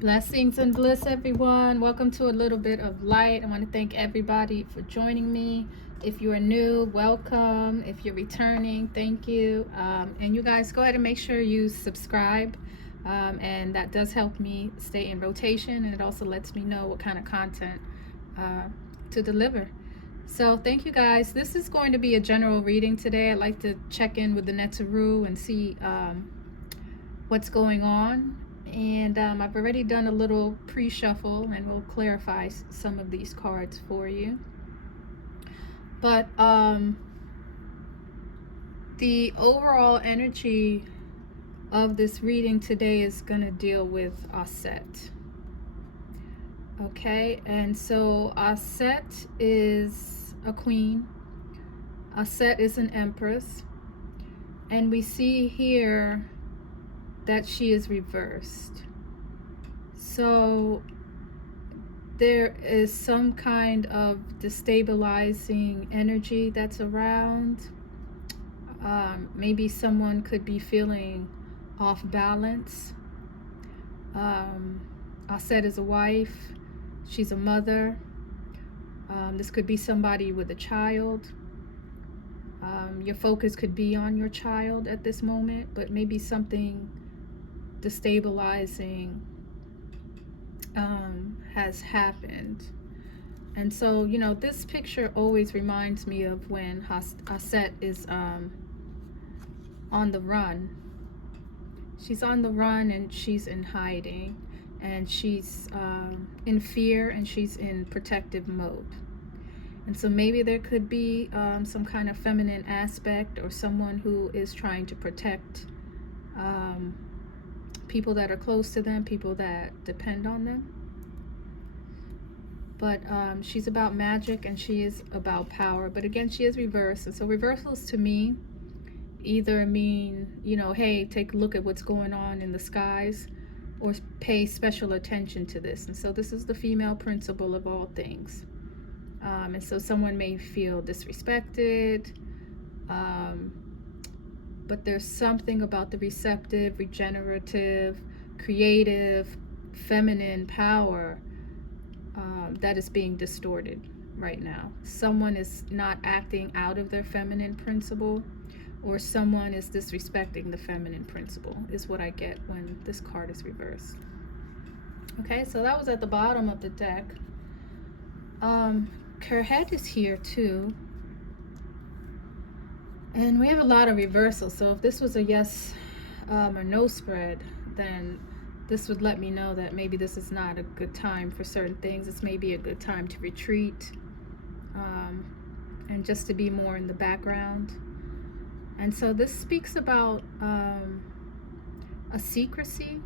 Blessings and bliss, everyone. Welcome to a little bit of light. I want to thank everybody for joining me. If you are new, welcome. If you're returning, thank you. And you guys go ahead and make sure you subscribe. And that does help me stay in rotation, and it also lets me know what kind of content to deliver. So thank you guys. This is going to be a general reading today. I'd like to check in with the thru and see what's going on. And I've already done a little pre-shuffle, and we'll clarify some of these cards for you. But the overall energy of this reading today is going to deal with ApEP. Okay, and so ApEP is a queen. ApEP is an empress. And we see here that she is reversed. So there is some kind of destabilizing energy that's around. Maybe someone could be feeling off balance. ApEP is a wife. She's a mother. This could be somebody with a child. Your focus could be on your child at this moment, but maybe something destabilizing has happened. And so, you know, this picture always reminds me of when ApEP is on the run. She's on the run and she's in hiding, and she's in fear, and she's in protective mode. And so maybe there could be some kind of feminine aspect, or someone who is trying to protect people that are close to them, people that depend on them. But she's about magic, and she is about power. But again, she is reversed. And so reversals to me either mean, you know, hey, take a look at what's going on in the skies, or pay special attention to this. And so this is the female principle of all things. And so someone may feel disrespected, but there's something about the receptive, regenerative, creative, feminine power that is being distorted right now. Someone is not acting out of their feminine principle, or someone is disrespecting the feminine principle, is what I get when this card is reversed. Okay, so that was at the bottom of the deck. Her head is here too. And we have a lot of reversals. So if this was a yes or no spread, then this would let me know that maybe this is not a good time for certain things. This may be a good time to retreat and just to be more in the background. And so this speaks about a secrecy,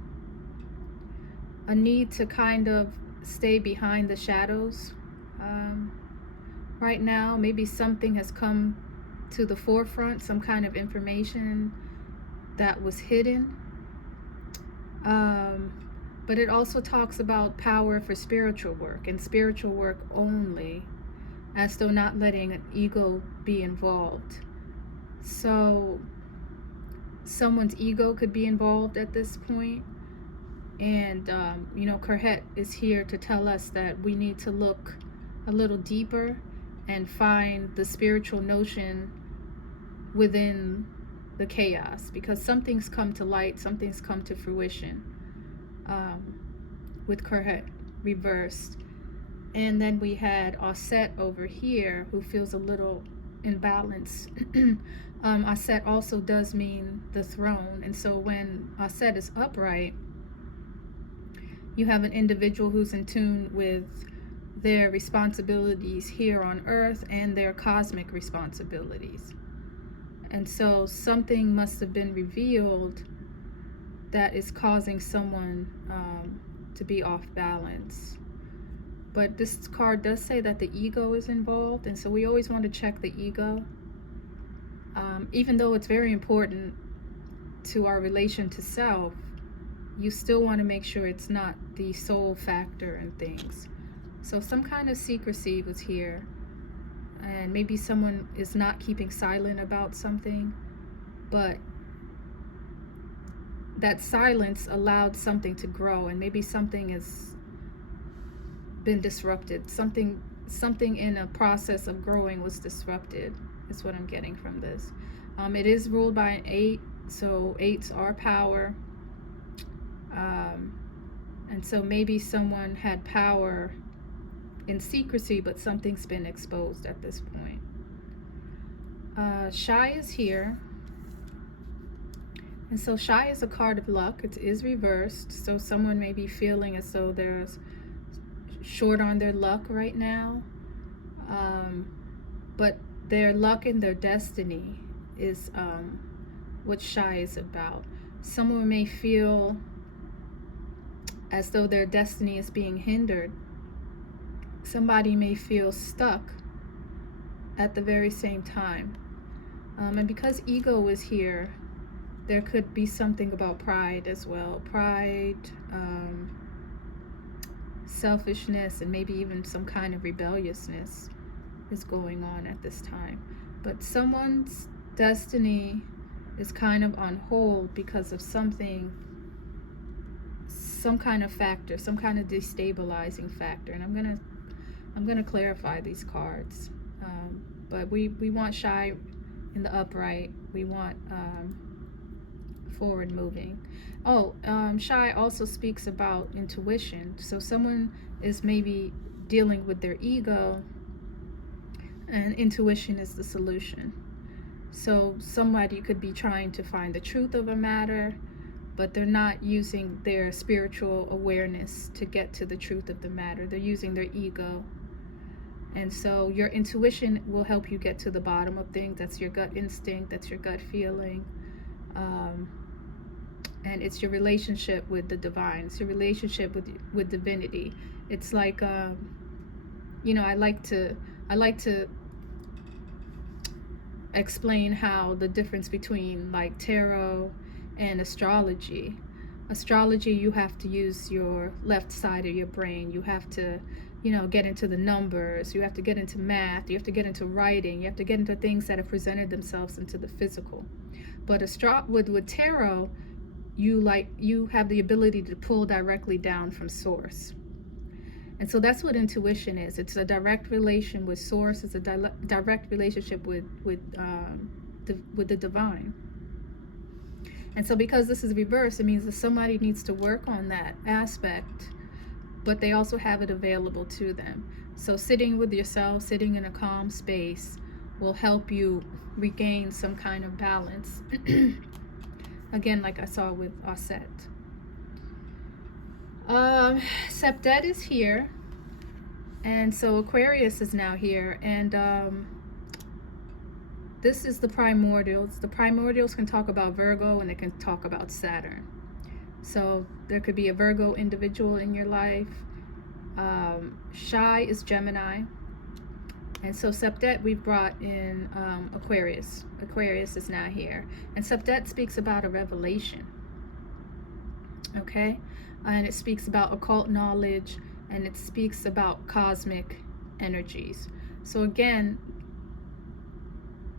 a need to kind of stay behind the shadows. Right now, maybe something has come to the forefront, some kind of information that was hidden. But it also talks about power for spiritual work, and spiritual work only, as though not letting an ego be involved. So someone's ego could be involved at this point. And, you know, Kurhet is here to tell us that we need to look a little deeper and find the spiritual notion within the chaos, because something's come to light, something's come to fruition with Kurhet reversed. And then we had ApEP over here, who feels a little imbalanced. ApEP also does mean the throne, and so when ApEP is upright, you have an individual who's in tune with their responsibilities here on earth and their cosmic responsibilities. And so something must have been revealed that is causing someone to be off balance. But this card does say that the ego is involved, and so we always want to check the ego. Even though it's very important to our relation to self, you still want to make sure it's not the sole factor in things. So some kind of secrecy was here, and maybe someone is not keeping silent about something, but that silence allowed something to grow, and maybe something has been disrupted. Something in a process of growing was disrupted, is what I'm getting from this. It is ruled by an 8, so 8s are power. And so maybe someone had power in secrecy, but something's been exposed at this point. Shy is here. And so Shy is a card of luck. It is reversed. So someone may be feeling as though there's short on their luck right now. But their luck and their destiny is what Shy is about. Someone may feel as though their destiny is being hindered. Somebody may feel stuck at the very same time. And because ego is here, there could be something about pride as well. Pride, selfishness, and maybe even some kind of rebelliousness is going on at this time. But someone's destiny is kind of on hold because of something, some kind of factor, some kind of destabilizing factor. And I'm gonna clarify these cards. But we want Shy in the upright. We want forward moving. Shy also speaks about intuition. So someone is maybe dealing with their ego, and intuition is the solution. So somebody could be trying to find the truth of a matter, but they're not using their spiritual awareness to get to the truth of the matter. They're using their ego. And so your intuition will help you get to the bottom of things. That's your gut instinct. That's your gut feeling. And it's your relationship with the divine. It's your relationship with divinity. It's like, I like to explain how the difference between like tarot and astrology. Astrology, you have to use your left side of your brain. You have to, get into the numbers. You have to get into math. You have to get into writing. You have to get into things that have presented themselves into the physical. But with tarot, you have the ability to pull directly down from source. And so that's what intuition is. It's a direct relation with source. It's a direct relationship with the divine. And so because this is reversed, it means that somebody needs to work on that aspect, but they also have it available to them. So sitting with yourself, sitting in a calm space will help you regain some kind of balance. Again, like I saw with Aset. Septet is here, and so Aquarius is now here, and this is the primordials. The primordials can talk about Virgo, and they can talk about Saturn. So there could be a Virgo individual in your life. Shy is Gemini, and so Septet we've brought in Aquarius. Aquarius is now here, and Septet speaks about a revelation. Okay. And it speaks about occult knowledge, and it speaks about cosmic energies. So again,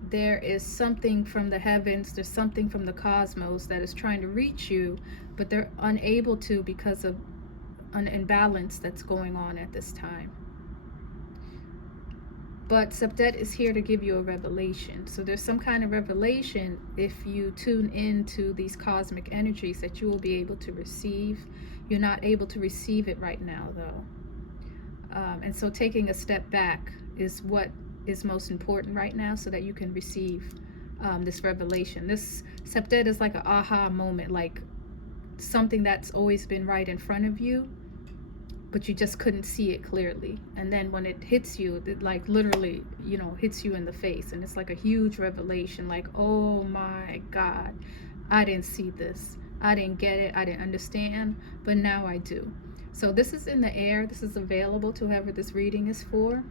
there is something from the heavens, there's something from the cosmos that is trying to reach you, but they're unable to because of an imbalance that's going on at this time. But Septet is here to give you a revelation. So there's some kind of revelation if you tune into these cosmic energies that you will be able to receive. You're not able to receive it right now, though. And so taking a step back is what is most important right now, so that you can receive this revelation. This Septet is like an aha moment, like something that's always been right in front of you, but you just couldn't see it clearly. And then when it hits you, it like literally, hits you in the face. And it's like a huge revelation, like, oh my God, I didn't see this. I didn't get it. I didn't understand, but now I do. So this is in the air. This is available to whoever this reading is for.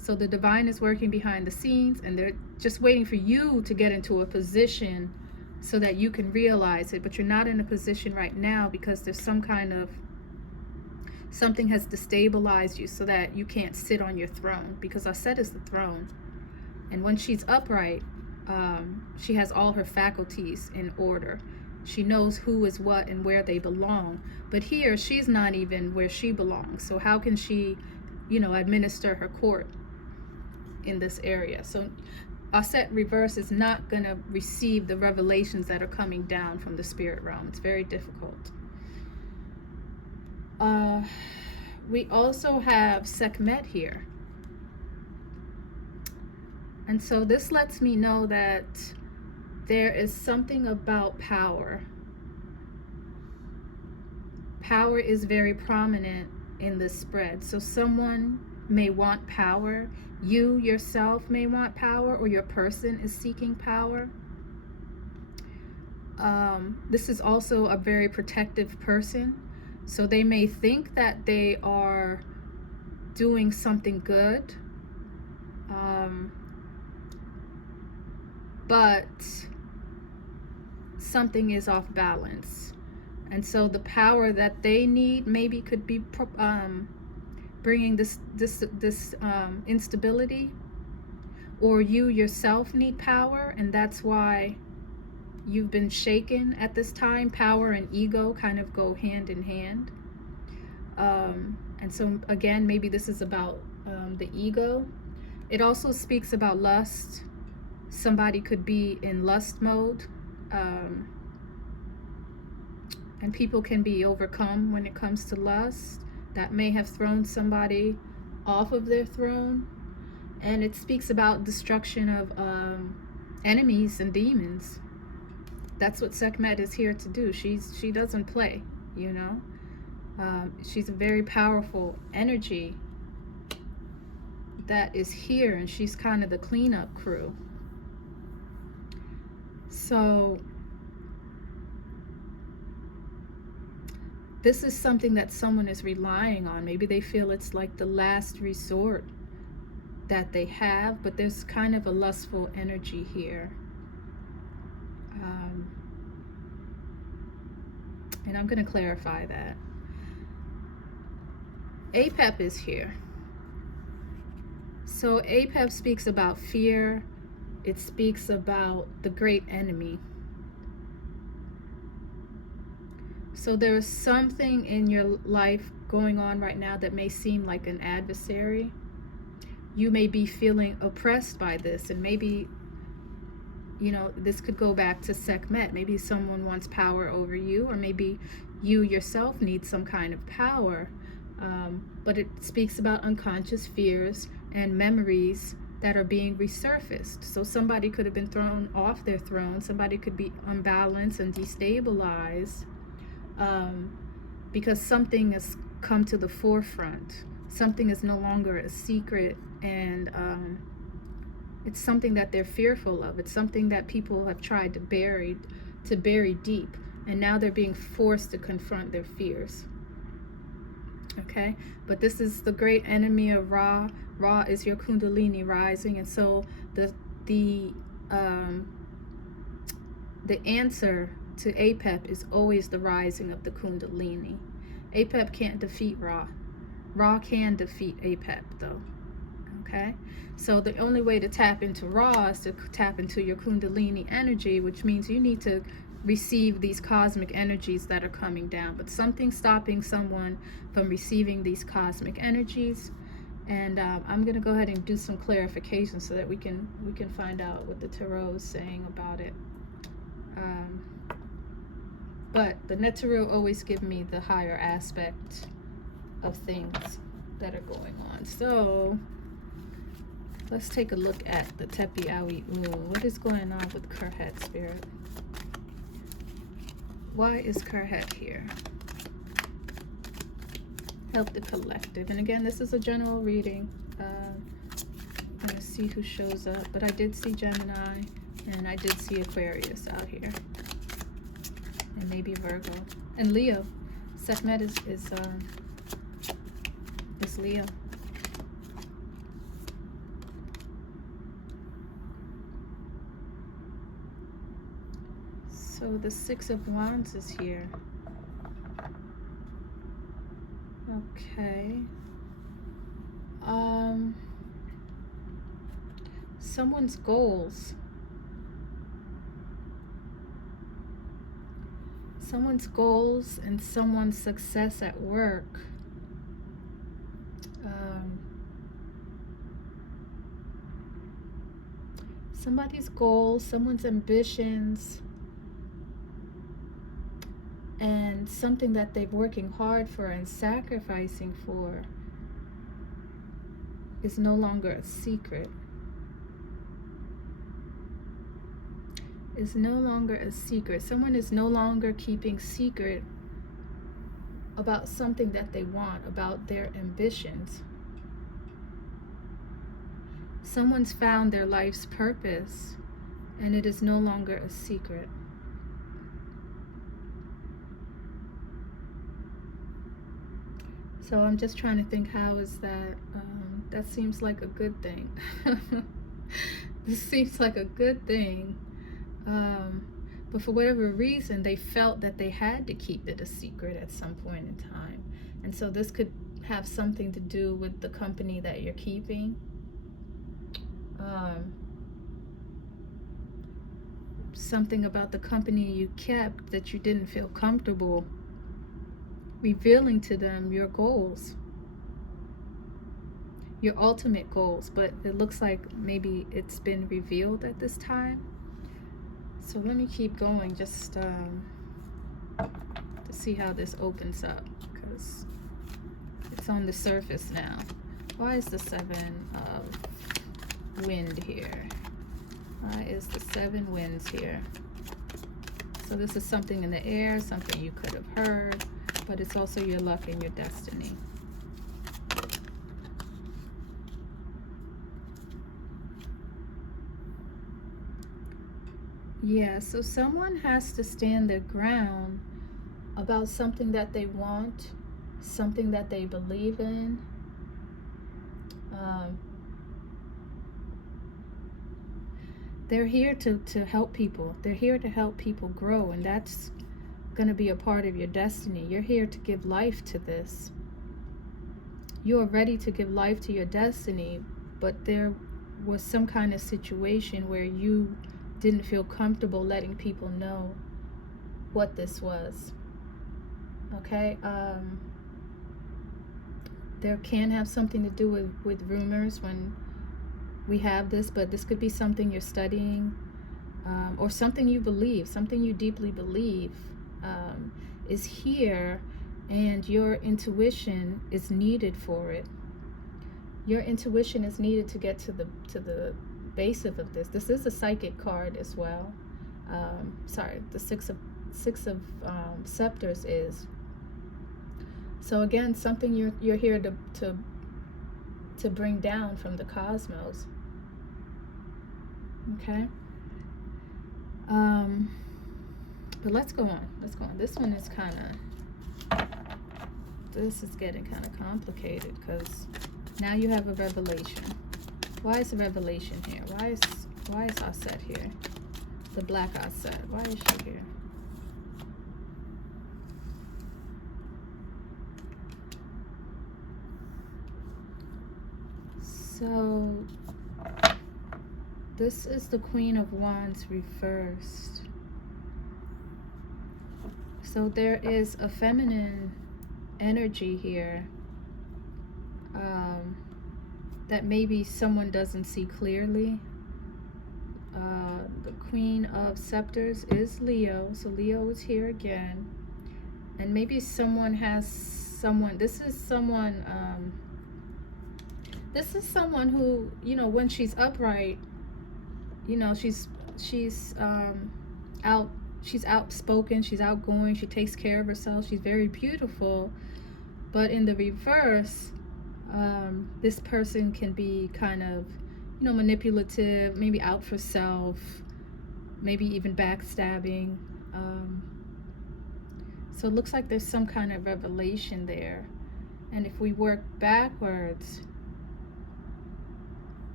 So the divine is working behind the scenes, and they're just waiting for you to get into a position so that you can realize it. But you're not in a position right now because there's something has destabilized you so that you can't sit on your throne, because Aset is the throne. And when she's upright, she has all her faculties in order. She knows who is what and where they belong. But here, she's not even where she belongs. So how can she, you know, administer her court in this area? So Aset reverse is not going to receive the revelations that are coming down from the spirit realm. It's very difficult. We also have Sekhmet here. And so this lets me know that there is something about power. Power is very prominent in this spread. So someone may want power. You yourself may want power, or your person is seeking power. This is also a very protective person. So they may think that they are doing something good, but something is off balance. And so the power that they need maybe could be bringing this instability, or you yourself need power, and that's why you've been shaken at this time. Power and ego kind of go hand in hand. And so again, maybe this is about the ego. It also speaks about lust. Somebody could be in lust mode. And people can be overcome when it comes to lust. That may have thrown somebody off of their throne. And it speaks about destruction of enemies and demons. That's what Sekhmet is here to do. She doesn't play, you know. She's a very powerful energy that is here, and she's kind of the cleanup crew. So this is something that someone is relying on. Maybe they feel it's like the last resort that they have, but there's kind of a lustful energy here. And I'm going to clarify that. ApEP is here. So ApEP speaks about fear. It speaks about the great enemy. So there is something in your life going on right now that may seem like an adversary. You may be feeling oppressed by this, and maybe, you know, this could go back to Sekhmet. Maybe someone wants power over you, or maybe you yourself need some kind of power. But it speaks about unconscious fears and memories that are being resurfaced. So somebody could have been thrown off their throne. Somebody could be unbalanced and destabilized because something has come to the forefront. Something is no longer a secret, and it's something that they're fearful of. It's something that people have tried to bury deep, and now they're being forced to confront their fears. Okay, but this is the great enemy of Ra. Ra is your Kundalini rising, and so the answer to ApEP is always the rising of the Kundalini. ApEP can't defeat Ra. Ra can defeat ApEP though. Okay, so the only way to tap into Ra is to tap into your Kundalini energy, which means you need to receive these cosmic energies that are coming down. But something's stopping someone from receiving these cosmic energies, and I'm going to go ahead and do some clarification so that we can find out what the tarot is saying about it. But the net tarot always give me the higher aspect of things that are going on. So let's take a look at the Tepi Awi U. What is going on with Kerhet, Spirit? Why is Kerhet here? Help the collective. And again, this is a general reading. I'm going to see who shows up. But I did see Gemini, and I did see Aquarius out here. And maybe Virgo. And Leo. Sekhmet is Leo. So the Six of Wands is here. Okay. Someone's goals. someone's goals and someone's success at work. Somebody's goals, someone's ambitions, and something that they're working hard for and sacrificing for is no longer a secret. Is no longer a secret. Someone is no longer keeping secret about something that they want, about their ambitions. Someone's found their life's purpose, and it is no longer a secret. So I'm just trying to think, how is that? That seems like a good thing. This seems like a good thing. But for whatever reason, they felt that they had to keep it a secret at some point in time. And so this could have something to do with the company that you're keeping. Something about the company you kept that you didn't feel comfortable revealing to them your goals, your ultimate goals, but it looks like maybe it's been revealed at this time. So let me keep going just to see how this opens up, because it's on the surface now. Why is the 7 of wind here? Why is the 7 winds here? So this is something in the air, something you could have heard, but it's also your luck and your destiny. Yeah, so someone has to stand their ground about something that they want, something that they believe in. They're here to help people. They're here to help people grow, and that's going to be a part of your destiny. You're here to give life to this. You are ready to give life to your destiny, but there was some kind of situation where you didn't feel comfortable letting people know what this was. Okay? There can have something to do with rumors when we have this, but this could be something you're studying, or something you believe, something you deeply believe is here, and your intuition is needed for it. Your intuition is needed to get to the basis of this. This is a psychic card as well. Sorry, the six of scepters is. So again, something you're here to bring down from the cosmos. Okay. But let's go on. Let's go on. This one is this is getting kind of complicated, because now you have a revelation. Why is the revelation here? Why is Aset here? The black Aset. Why is she here? So this is the Queen of Wands reversed. So there is a feminine energy here that maybe someone doesn't see clearly. The Queen of Scepters is Leo, so Leo is here again. And maybe someone has someone, this is someone who, you know, when she's upright, you know, she's outspoken, she's outgoing, she takes care of herself, she's very beautiful. But in the reverse, this person can be kind of, you know, manipulative, maybe out for self, maybe even backstabbing. So it looks like there's some kind of revelation there. And if we work backwards,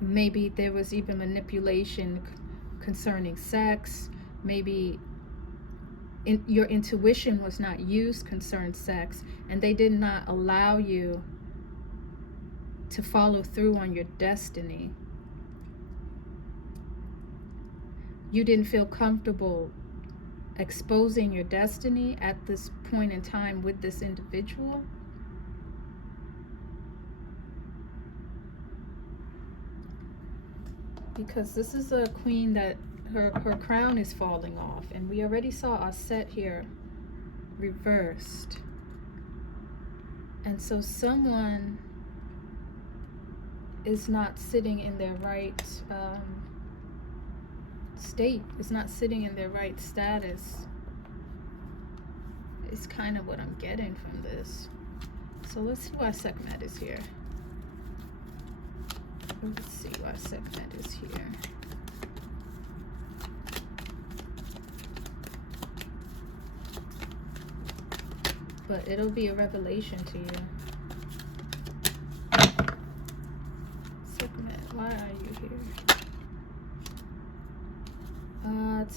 maybe there was even manipulation concerning sex. Maybe your intuition was not used concerning sex, and they did not allow you to follow through on your destiny. You didn't feel comfortable exposing your destiny at this point in time with this individual. Because this is a queen that her crown is falling off, and we already saw our set here reversed. And so someone is not sitting in their right state, is not sitting in their right status. It's kind of what I'm getting from this. So let's see why Sekhmet is here. Let's see why Sekhmet is here. But it'll be a revelation to you. Sekhmet, why are you here?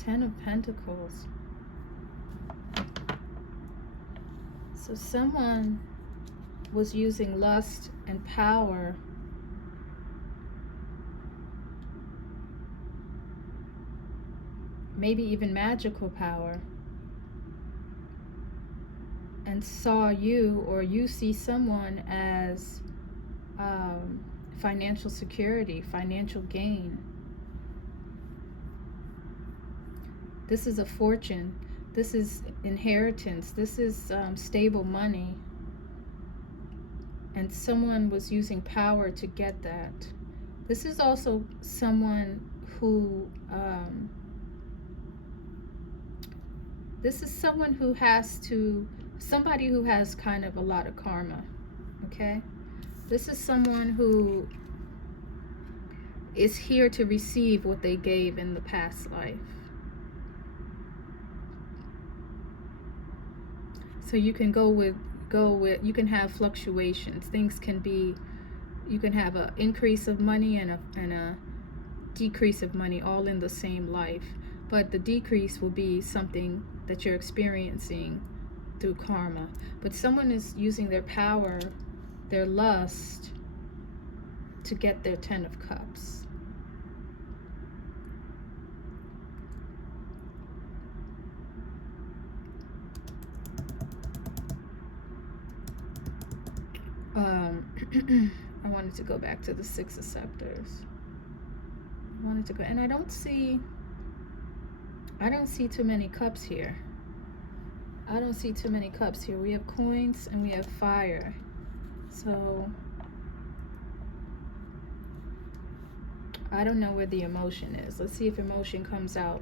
10 of Pentacles. So someone was using lust and power maybe even magical power, and saw you, or you see someone as financial security, financial gain. This is a fortune. This is inheritance. This is stable money. And someone was using power to get that. This is also someone who this is someone who has to, somebody who has kind of a lot of karma, okay? This is someone who is here to receive what they gave in the past life. So you can go with, you can have fluctuations. Things can be, you can have an increase of money and a decrease of money all in the same life. But the decrease will be something that you're experiencing through karma. But someone is using their power, their lust, to get their 10 of Cups. I wanted to go back to the 6 of Scepters. I wanted to go, and I don't see too many cups here. I don't see too many cups here. We have coins and we have fire. So I don't know where the emotion is. Let's see if emotion comes out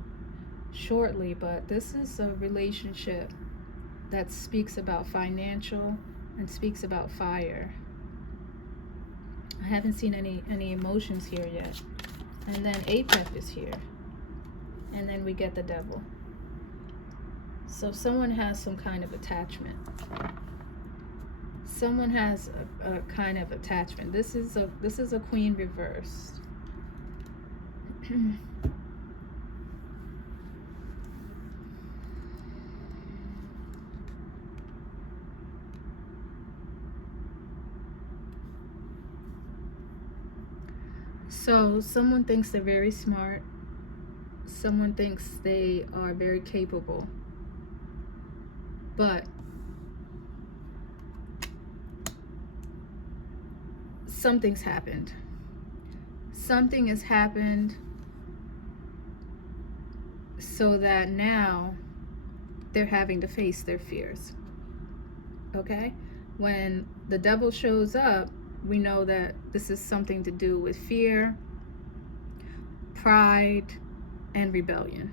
shortly, but this is a relationship that speaks about financial and speaks about fire. I haven't seen any emotions here yet. And then ApEP is here. And then we get the Devil. So someone has some kind of attachment. Someone has a kind of attachment. This is a Queen reversed. So someone thinks they're very smart. Someone thinks they are very capable. But something's happened. Something has happened so that now they're having to face their fears. Okay? When the Devil shows up, we know that this is something to do with fear, pride, and rebellion.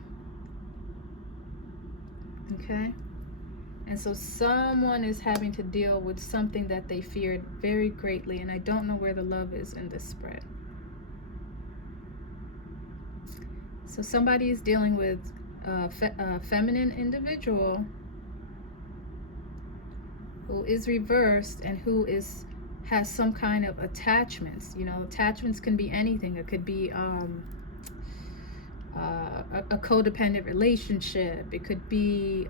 Okay? And so someone is having to deal with something that they feared very greatly, and I don't know where the love is in this spread. So somebody is dealing with a feminine individual who is reversed and who has some kind of attachments. You know, attachments can be anything. It could be a codependent relationship. It could be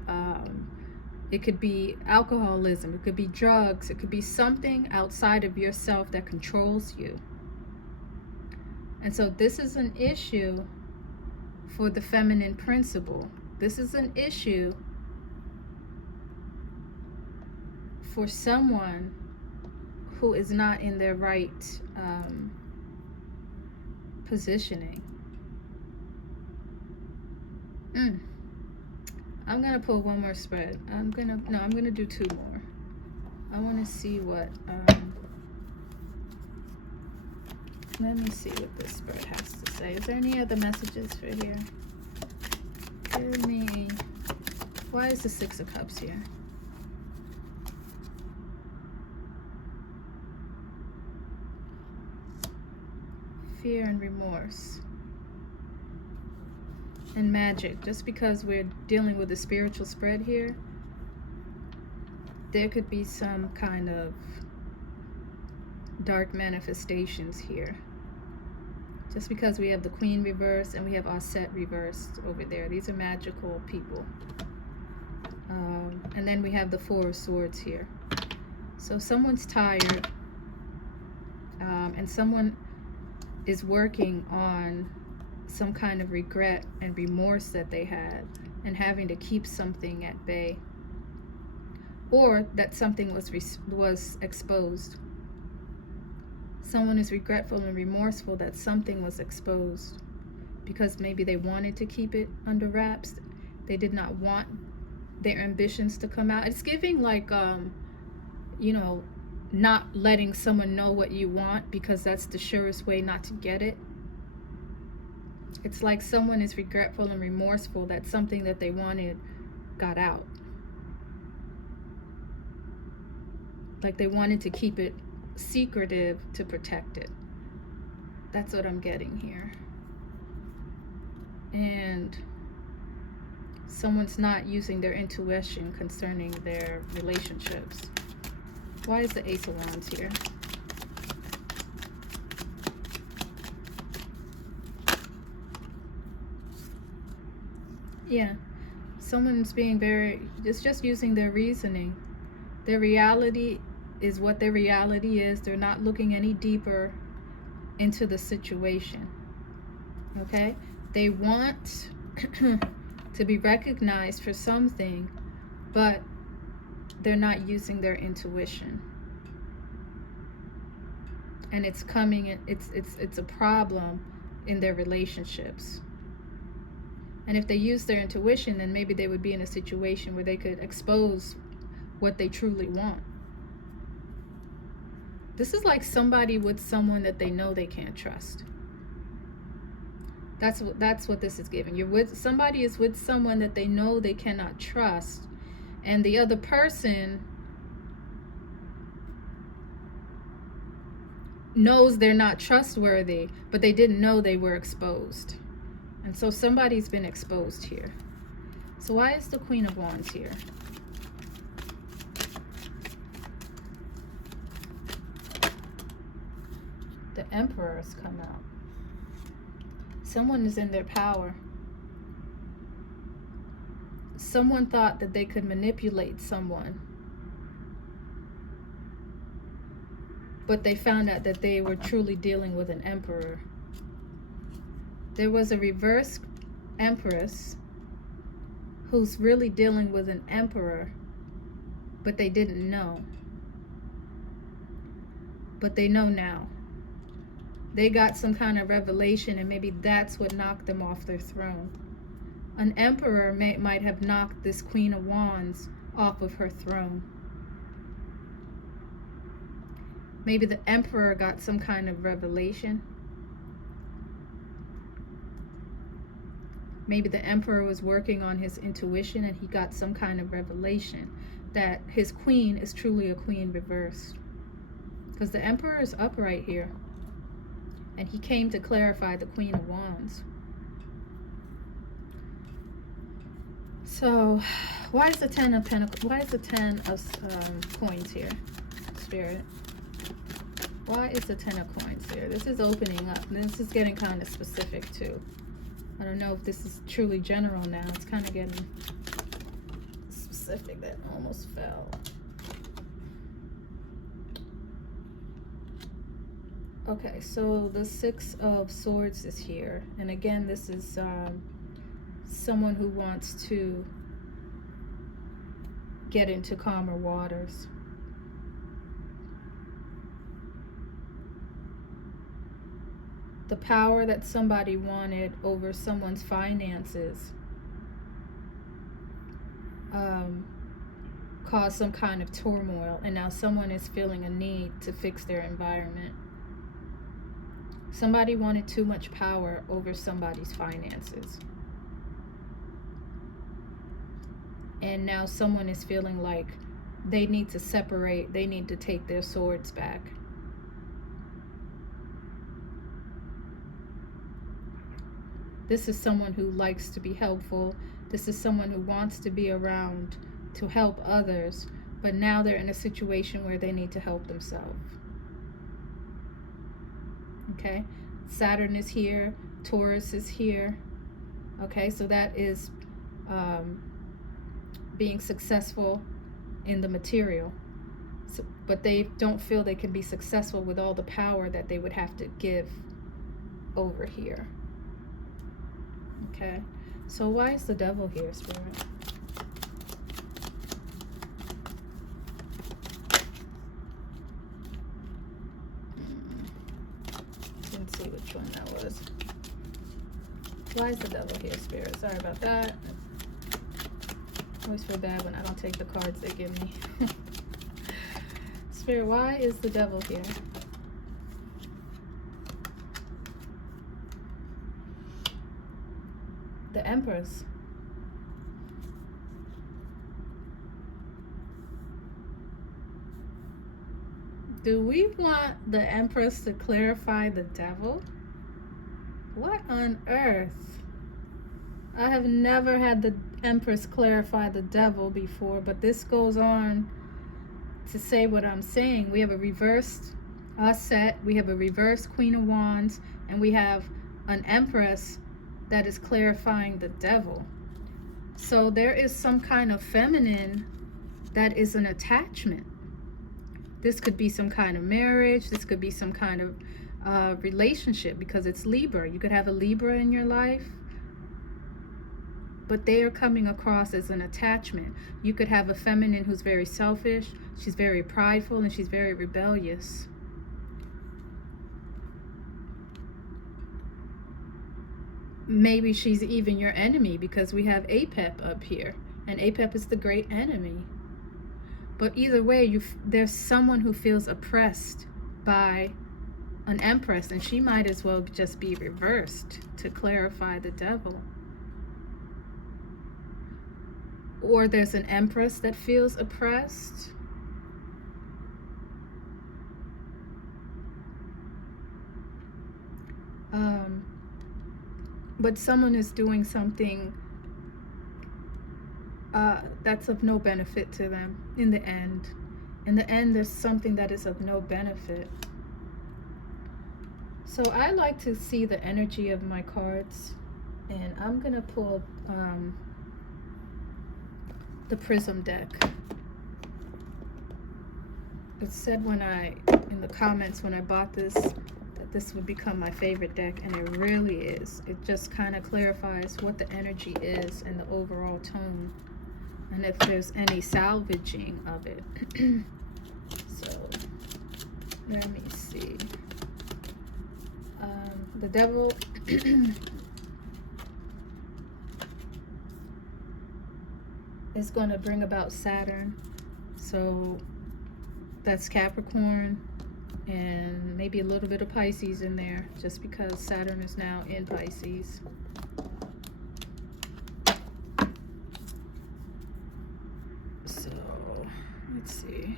alcoholism. It could be drugs. It could be something outside of yourself that controls you. And so this is an issue for the feminine principle, This is an issue for someone who is not in their right positioning. I'm gonna pull one more spread. I'm gonna do two more. I want to see what let me see what this spread has to say. Is there any other messages for here? Give me, why is the Six of Cups here? Fear and remorse and magic. Just because we're dealing with a spiritual spread here, there could be some kind of dark manifestations here. Just because we have the Queen reversed and we have Offset reversed over there. These are magical people. And then we have the Four of Swords here. So someone's tired, and someone is working on some kind of regret and remorse that they had, and having to keep something at bay, or that something was exposed. Someone is regretful and remorseful that something was exposed because maybe they wanted to keep it under wraps. They did not want their ambitions to come out. It's giving like, you know, not letting someone know what you want because that's the surest way not to get it. It's like someone is regretful and remorseful that something that they wanted got out. Like they wanted to keep it secretive to protect it. That's what I'm getting here. And someone's not using their intuition concerning their relationships. Why is the Ace of Wands here? Yeah, someone's being just using their reasoning. Their reality is what their reality is. They're not looking any deeper into the situation. Okay? They want to be recognized for something, but they're not using their intuition. And it's coming, it's a problem in their relationships. And if they use their intuition, then maybe they would be in a situation where they could expose what they truly want. This is like somebody with someone that they know they can't trust. That's what this is giving. Somebody is with someone that they know they cannot trust, and the other person knows they're not trustworthy, but they didn't know they were exposed. And so somebody's been exposed here. So why is the Queen of Wands here? The Emperor has come out. Someone is in their power. Someone thought that they could manipulate someone, but they found out that they were truly dealing with an emperor. There was a reverse empress who's really dealing with an emperor, but they didn't know. But they know now. They got some kind of revelation, and maybe that's what knocked them off their throne. An emperor might have knocked this Queen of Wands off of her throne. Maybe the emperor got some kind of revelation. Maybe the emperor was working on his intuition and he got some kind of revelation that his queen is truly a queen reversed. Because the emperor is upright here. And he came to clarify the Queen of Wands. So, why is the Ten of Pentacles? Why is the Ten of Coins here, Spirit? Why is the Ten of Coins here? This is opening up. This is getting kind of specific too. I don't know if this is truly general now. It's kind of getting specific. That almost fell. Okay, so the Six of Swords is here. And again, this is someone who wants to get into calmer waters. The power that somebody wanted over someone's finances caused some kind of turmoil, and now someone is feeling a need to fix their environment. Somebody wanted too much power over somebody's finances. And now someone is feeling like they need to separate, they need to take their swords back. This is someone who likes to be helpful. This is someone who wants to be around to help others, but now they're in a situation where they need to help themselves. Okay, Saturn is here, Taurus is here. Okay, so that is being successful in the material. So, but they don't feel they can be successful with all the power that they would have to give over here. Okay, so why is the devil here, Spirit? Didn't see which one that was. Why is the devil here, Spirit? Sorry about that. I always feel bad when I don't take the cards they give me. Spirit, why is the devil here? The Empress. Do we want the Empress to clarify the devil? What on earth? I have never had the Empress clarify the devil before, but this goes on to say what I'm saying. We have a reversed set, we have a reversed Queen of Wands, and we have an Empress that is clarifying the devil. So there is some kind of feminine that is an attachment. This could be some kind of marriage. This could be some kind of relationship, because it's Libra. You could have a Libra in your life, but they are coming across as an attachment. You could have a feminine who's very selfish. She's very prideful and she's very rebellious. Maybe she's even your enemy, because we have ApEP up here, and ApEP is the great enemy. But either way, there's someone who feels oppressed by an Empress, and she might as well just be reversed to clarify the devil. Or there's an Empress that feels oppressed. But someone is doing something that's of no benefit to them in the end. In the end, there's something that is of no benefit. So I like to see the energy of my cards, and I'm going to pull the Prism deck. It said in the comments when I bought this, that this would become my favorite deck, and it really is. It just kind of clarifies what the energy is and the overall tone, and if there's any salvaging of it. So let me see. The devil is going to bring about Saturn. So that's Capricorn and maybe a little bit of Pisces in there, just because Saturn is now in Pisces. So let's see.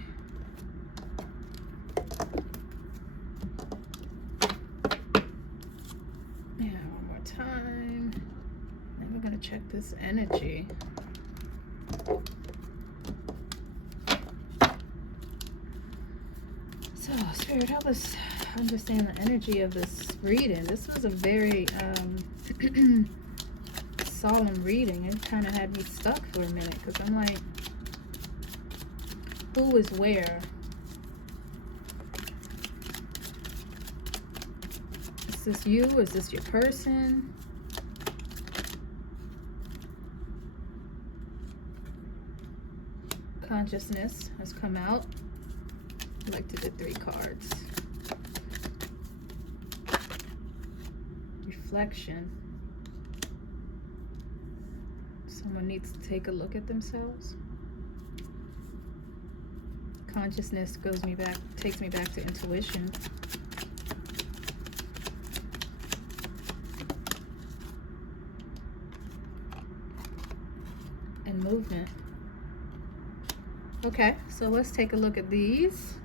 Yeah, one more time. And we're going to check this energy. So, Spirit, help us understand the energy of this reading. This was a very solemn reading. It kind of had me stuck for a minute, because I'm like, who is where? Is this you? Is this your person? Consciousness has come out. I'd like to do 3 cards. Reflection. Someone needs to take a look at themselves. Consciousness takes me back to intuition. And movement. Okay, so let's take a look at these.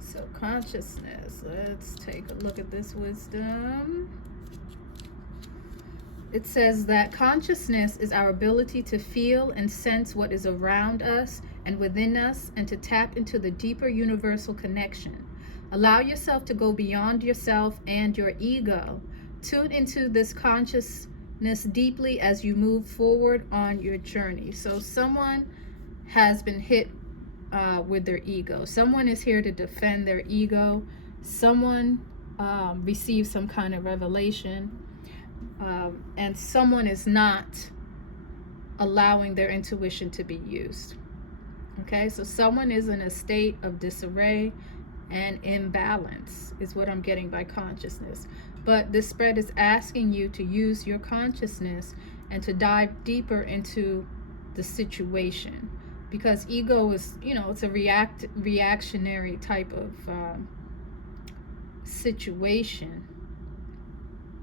So consciousness, let's take a look at this wisdom. It says that consciousness is our ability to feel and sense what is around us and within us, and to tap into the deeper universal connection. Allow yourself to go beyond yourself and your ego. Tune into this consciousness deeply as you move forward on your journey. So someone has been hit with their ego. Someone is here to defend their ego. Someone received some kind of revelation. And someone is not allowing their intuition to be used. Okay, so someone is in a state of disarray and imbalance is what I'm getting by consciousness. But this spread is asking you to use your consciousness and to dive deeper into the situation, because ego is, it's a reactionary type of situation,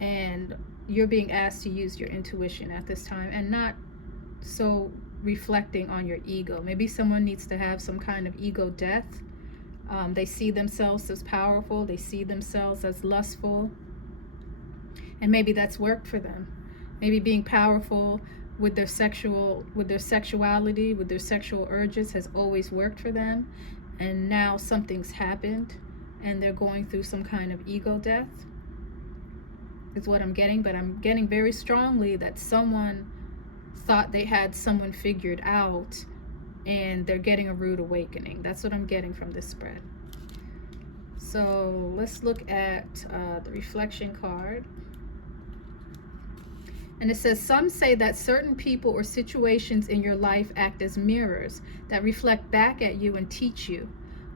and you're being asked to use your intuition at this time and not so reflecting on your ego. Maybe someone needs to have some kind of ego death. They see themselves as powerful, they see themselves as lustful, and maybe that's worked for them. Maybe being powerful with their sexuality, with their sexual urges has always worked for them, and now something's happened and they're going through some kind of ego death is what I'm getting. But I'm getting very strongly that someone thought they had someone figured out and they're getting a rude awakening. That's what I'm getting from this spread. So let's look at the reflection card. And it says, some say that certain people or situations in your life act as mirrors that reflect back at you and teach you.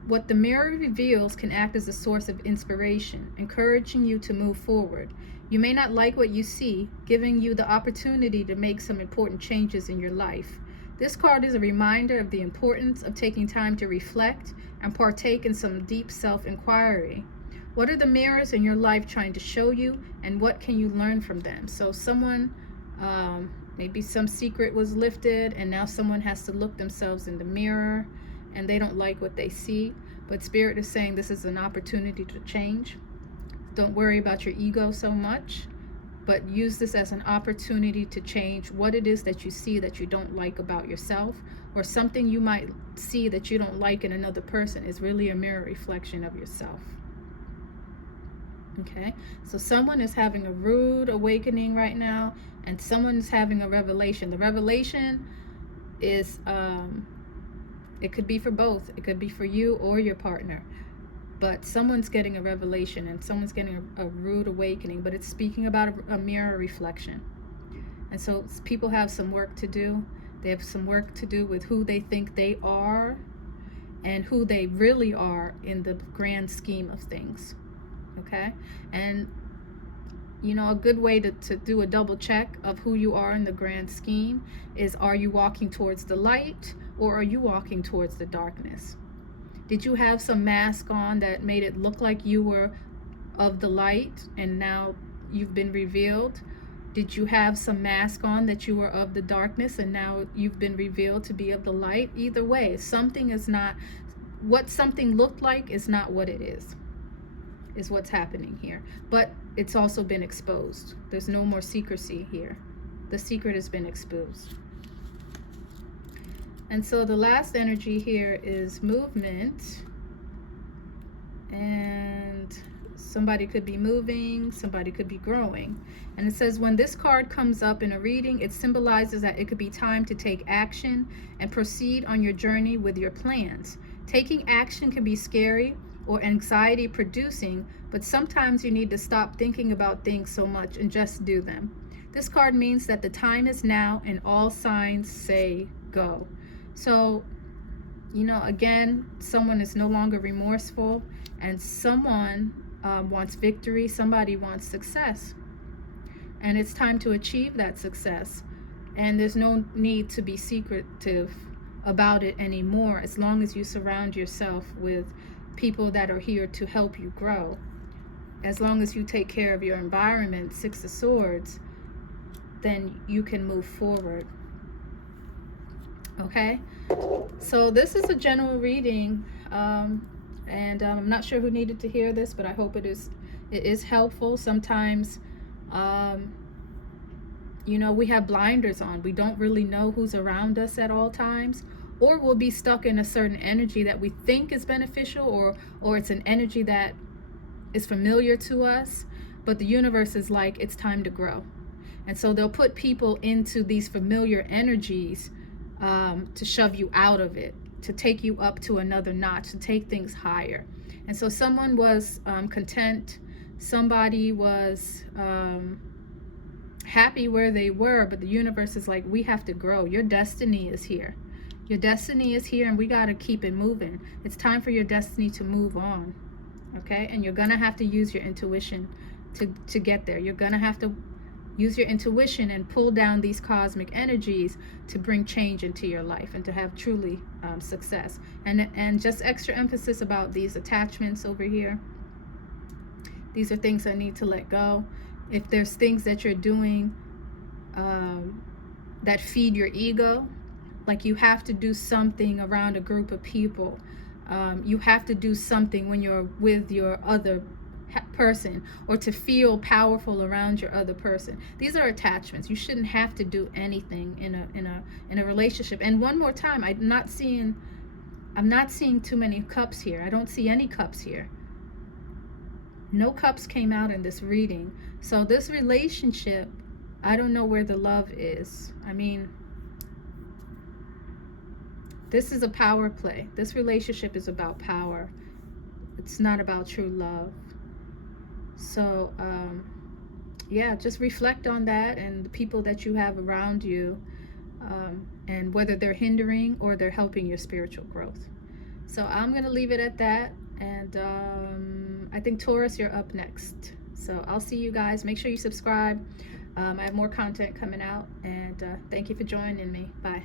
What the mirror reveals can act as a source of inspiration, encouraging you to move forward. You may not like what you see, giving you the opportunity to make some important changes in your life. This card is a reminder of the importance of taking time to reflect and partake in some deep self-inquiry. What are the mirrors in your life trying to show you, and what can you learn from them? So someone, maybe some secret was lifted, and now someone has to look themselves in the mirror and they don't like what they see. But Spirit is saying this is an opportunity to change. Don't worry about your ego so much, but use this as an opportunity to change what it is that you see that you don't like about yourself, or something you might see that you don't like in another person is really a mirror reflection of yourself. Okay, so someone is having a rude awakening right now, and someone is having a revelation. The revelation is, it could be for both. It could be for you or your partner. But someone's getting a revelation and someone's getting a rude awakening, but it's speaking about a mirror reflection. And so people have some work to do. They have some work to do with who they think they are and who they really are in the grand scheme of things. Okay? And a good way to do a double check of who you are in the grand scheme is, are you walking towards the light or are you walking towards the darkness? Did you have some mask on that made it look like you were of the light and now you've been revealed? Did you have some mask on that you were of the darkness and now you've been revealed to be of the light? Either way, something is not, what something looked like is not what it is what's happening here. But it's also been exposed. There's no more secrecy here. The secret has been exposed. And so the last energy here is movement. And somebody could be moving, somebody could be growing. And it says when this card comes up in a reading, it symbolizes that it could be time to take action and proceed on your journey with your plans. Taking action can be scary, or anxiety producing, but sometimes you need to stop thinking about things so much and just do them. This card means that the time is now and all signs say go. So, you know, again, someone is no longer remorseful, and someone wants victory, somebody wants success. And it's time to achieve that success. And there's no need to be secretive about it anymore, as long as you surround yourself with people that are here to help you grow. As long as you take care of your environment, Six of Swords, then you can move forward. Okay, so this is a general reading, and I'm not sure who needed to hear this, but I hope it is helpful. Sometimes you know, we have blinders on. We don't really know who's around us at all times, or we'll be stuck in a certain energy that we think is beneficial, or it's an energy that is familiar to us, but the universe is like, it's time to grow. And so they'll put people into these familiar energies to shove you out of it, to take you up to another notch, to take things higher. And so someone was content, somebody was happy where they were, but the universe is like, we have to grow. Your destiny is here. Your destiny is here, and we got to keep it moving. It's time for your destiny to move on. Okay, and you're gonna have to use your intuition to get there. You're gonna have to use your intuition and pull down these cosmic energies to bring change into your life and to have truly success. And just extra emphasis about these attachments over here. These are things that need to let go. If there's things that you're doing that feed your ego, like you have to do something around a group of people, you have to do something when you're with your other person, or to feel powerful around your other person. These are attachments. You shouldn't have to do anything in a relationship. And one more time, I'm not seeing too many cups here. I don't see any cups here. No cups came out in this reading. So this relationship, I don't know where the love is. I mean, this is a power play. This relationship is about power. It's not about true love. So, yeah, just reflect on that and the people that you have around you, and whether they're hindering or they're helping your spiritual growth. So I'm going to leave it at that. And I think Taurus, you're up next. So I'll see you guys. Make sure you subscribe. I have more content coming out. And thank you for joining me. Bye.